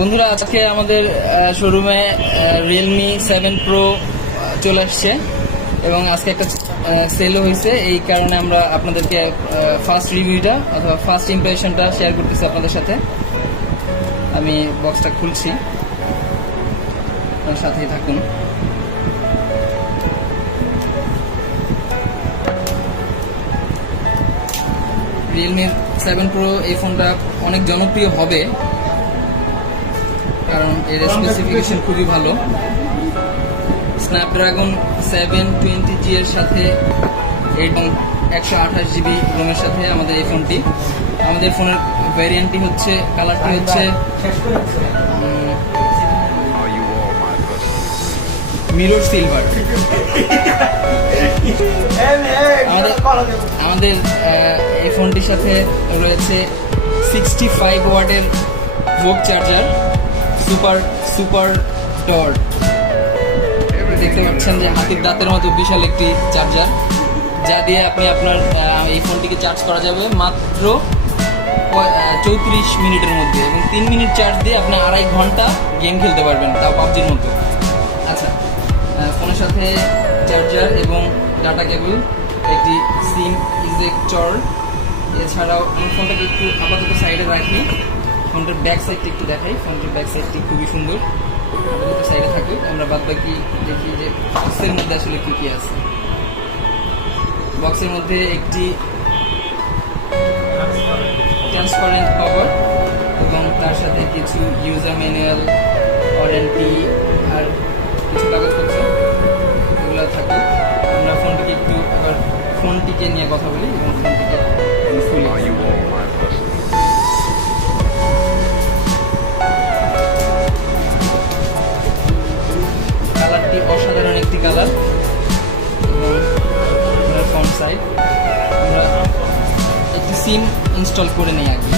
বন্ধুরা, আজকে আমাদের শোরুমে Realme 7 Pro চলে আসছে এবং আজকে একটা সেলও হয়েছে। এই কারণে আমরা আপনাদেরকে ফার্স্ট রিভিউটা অথবা ফার্স্ট ইমপ্রেশনটা শেয়ার করতেছি আপনাদের সাথে। আমি বক্সটা খুলছি, আপনার সাথেই থাকুন। Realme 7 Pro এই ফোনটা অনেক জনপ্রিয় হবে কারণ এর স্পেসিফিকেশন খুবই ভালো। স্ন্যাপড্রাগন 720G এর সাথে এবং 128GB রোমের সাথে আমাদের এই ফোনটি। আমাদের ফোনের ভ্যারিয়েন্টটি হচ্ছে, কালারটি হচ্ছে মিরর সিলভার। আমাদের এই ফোনটির সাথে রয়েছে 65 ওয়াটের ভোক চার্জার, সুপার ডট। দেখতে পাচ্ছেন যে হাতির দাঁতের মতো বিশাল একটি চার্জার, যা দিয়ে আপনি আপনার এই ফোনটিকে চার্জ করা যাবে মাত্র 34 মিনিটের মধ্যে, এবং 3 মিনিট চার্জ দিয়ে আপনি 2.5 ঘন্টা গেম খেলতে পারবেন, তাও পাবজির মতো। আচ্ছা, ফোনের সাথে চার্জার এবং ডাটা কেবল, একটি সিম ইজেক্টর। এছাড়াও আমি ফোনটাকে একটু আপাতত সাইডে রাখি, ফোনটার ব্যাক সাইডটি একটু দেখাই। ফোনটার ব্যাক সাইডটি খুবই সুন্দর, আপাতত সাইডে থাকুক। আমরা বাদ বাকি দেখি যে বক্সের মধ্যে আসলে কী কী আছে। বক্সের মধ্যে একটি ট্রান্সপারেন্ট কভার এবং তার সাথে কিছু ইউজার ম্যানুয়াল, ওয়ারেন্টি আর কিছু কাগজপত্র, এগুলো থাকুক। আমরা ফোনটিকে একটু আবার ফোনটিকে নিয়ে কথা বলি এবং ফোনটিকে ফুলি। কালারটি অসাধারণ একটি কালার এবং ফ্রন্ট সাইড। আমরা একটি সিম ইনস্টল করে নিই আগে।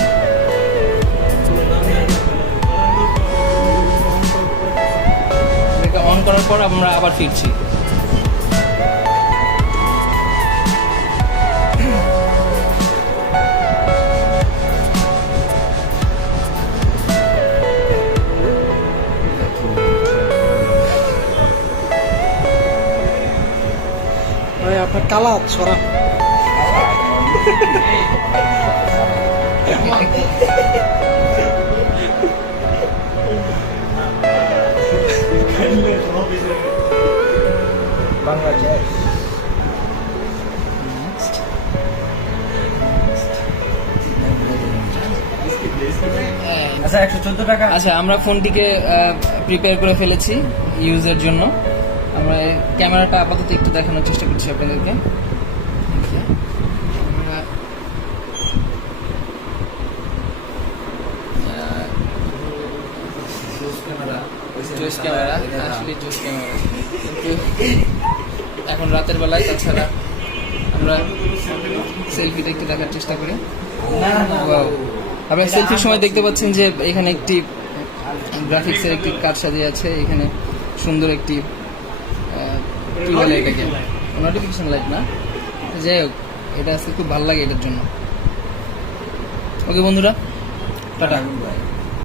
অন করার পর আমরা আবার ফিরছি। আপনার কালা ছড়া বাংলাদেশ। আচ্ছা, 114 টাকা। আচ্ছা, আমরা ফোনটিকে প্রিপেয়ার করে ফেলেছি ইউজের জন্য। আমরা ক্যামেরাটা আপাতত একটু দেখানোর চেষ্টা করছি আপনাদেরকে। জোস ক্যামেরা, আসলে জোস ক্যামেরা, কিন্তু এখন রাতের বেলায়। তাছাড়া আমরা সেলফিটা একটু দেখার চেষ্টা করি। আপনারা সেলফির সময় দেখতে পাচ্ছেন যে এখানে একটি গ্রাফিক্সের একটি কাজ সাজিয়ে আছে। এখানে সুন্দর একটি কি বলে এটাকে, নোটিফিকেশন লাইট না, যাই হোক, এটা আজকে খুব ভালো লাগে এটার জন্য। ওকে বন্ধুরা, টাটা।